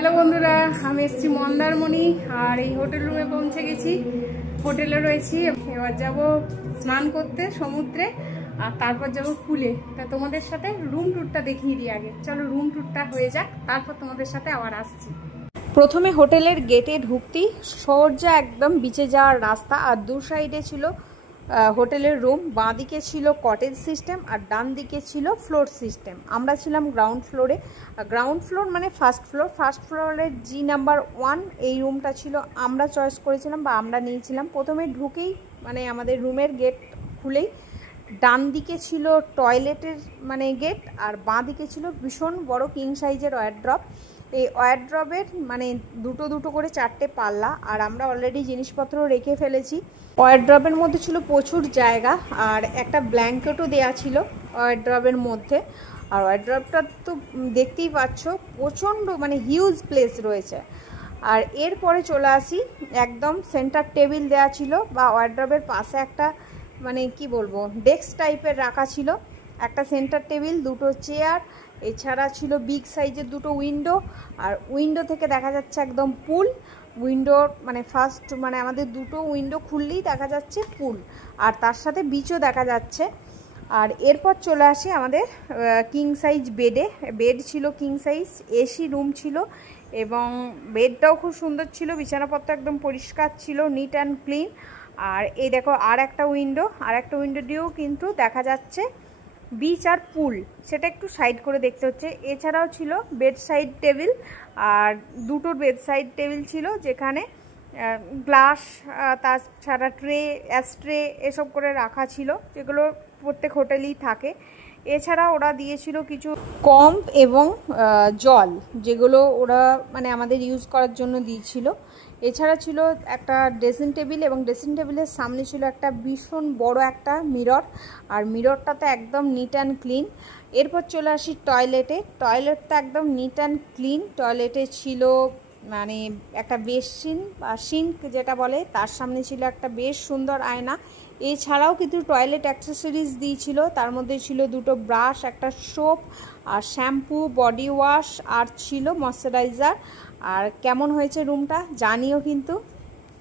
Hello বন্ধুরা, আমি এসেছি মন্দারমণি আর এই হোটেল রুমে পৌঁছে গেছি। হোটেলে রয়েছি, এবার যাব স্নান করতে সমুদ্রে আর তারপর যাব পুলে। তা তোমাদের সাথে রুম ট্যুরটা দেখিয়ে দিই আগে। চলো রুম ট্যুরটা হয়ে যাক, তারপর তোমাদের সাথে আবার আসছি। প্রথমে হোটেলের গেটে ঢুকতেই সোজা একদম বিচে যাওয়ার রাস্তা, আর দু সাইডে ছিল হোটেলের রুম। বাঁ দিকে ছিল কটেজ সিস্টেম আর ডান দিকে ছিল ফ্লোর সিস্টেম। আমরা ছিলাম গ্রাউন্ড ফ্লোরে। গ্রাউন্ড ফ্লোর মানে ফার্স্ট ফ্লোরের জি নাম্বার 1 এই রুমটা ছিল। আমরা চয়েস করেছিলাম বা আমরা নিয়েছিলাম। প্রথমে ঢুকেই মানে আমাদের রুমের গেট খুলেই ডান দিকে ছিল টয়লেটের মানে গেট, আর বাঁ দিকে ছিল ভীষণ বড় কিং সাইজের ওয়ারড্রপ। এই ওয়ারড্রপের মানে দুটো করে 4টে পাল্লা, আর আমরা অলরেডি জিনিসপত্র রেখে ফেলেছি। ওয়ারড্রপের মধ্যে ছিল প্রচুর জায়গা, আর একটা ব্ল্যাঙ্কেটও দেয়া ছিল ওয়ারড্রপের মধ্যে। আর ওয়ারড্রপটা তো দেখতেই পাচ্ছ প্রচণ্ড মানে হিউজ প্লেস রয়েছে। আর এরপরে চলে আসি, একদম সেন্টার টেবিল দেয়া ছিল বা ওয়ারড্রপের পাশে একটা মানে কি বলবো ডেস্ক টাইপের রাখা ছিল। একটা সেন্টার টেবিল, দুটো চেয়ার, এছাড়া ছিল বিগ সাইজের দুটো উইন্ডো। আর উইন্ডো থেকে দেখা যাচ্ছে একদম পুল। উইন্ডো মানে ফার্স্ট মানে আমাদের দুটো উইন্ডো খুললেই দেখা যাচ্ছে পুল, আর তার সাথে বিচও দেখা যাচ্ছে। আর এরপর চলে আসি আমাদের কিং সাইজ বেডে। বেড ছিল কিং সাইজ, এসি রুম ছিল এবং বেডটাও খুব সুন্দর ছিল। বিছানাপত্র একদম পরিষ্কার ছিল, নিট অ্যান্ড ক্লিন। আর এই দেখো আর একটা উইন্ডো দিয়েও কিন্তু দেখা যাচ্ছে বিচ আর পুল, সেটা একটু সাইড করে দেখতে হচ্ছে। এছাড়াও ছিল বেড সাইড টেবিল, আর দুটো বেড সাইড টেবিল ছিল যেখানে গ্লাস তাছাড়া ট্রে অ্যাস্ট্রে এসব করে রাখা ছিল, যেগুলো প্রত্যেক হোটেলেই থাকে। এছাড়া ওরা দিয়েছিল কিছু কম এবং জল, যেগুলো ওরা মানে আমাদের ইউজ করার জন্য দিয়েছিল। এছাড়া ছিল একটা ড্রেসিং টেবিল, এবং ড্রেসিং টেবিলের সামনে ছিল একটা ভীষণ বড় একটা মিরর, আর মিররটাতে একদম নিট অ্যান্ড ক্লিন। এরপর চলে আসি টয়লেটটা একদম নিট অ্যান্ড ক্লিন। টয়লেটে ছিল মানে একটা বেসিন বা সিঙ্ক যেটা বলে, তার সামনে ছিল একটা বেশ সুন্দর আয়না। এছাড়াও কিন্তু টয়লেট অ্যাক্সেসরিজ দিয়েছিল, তার মধ্যে ছিল দুটো ব্রাশ, একটা সোপ আর শ্যাম্পু, বডি ওয়াশ, আর ছিল ময়শ্চারাইজার। আর কেমন হয়েছে রুমটা জানিও কিন্তু।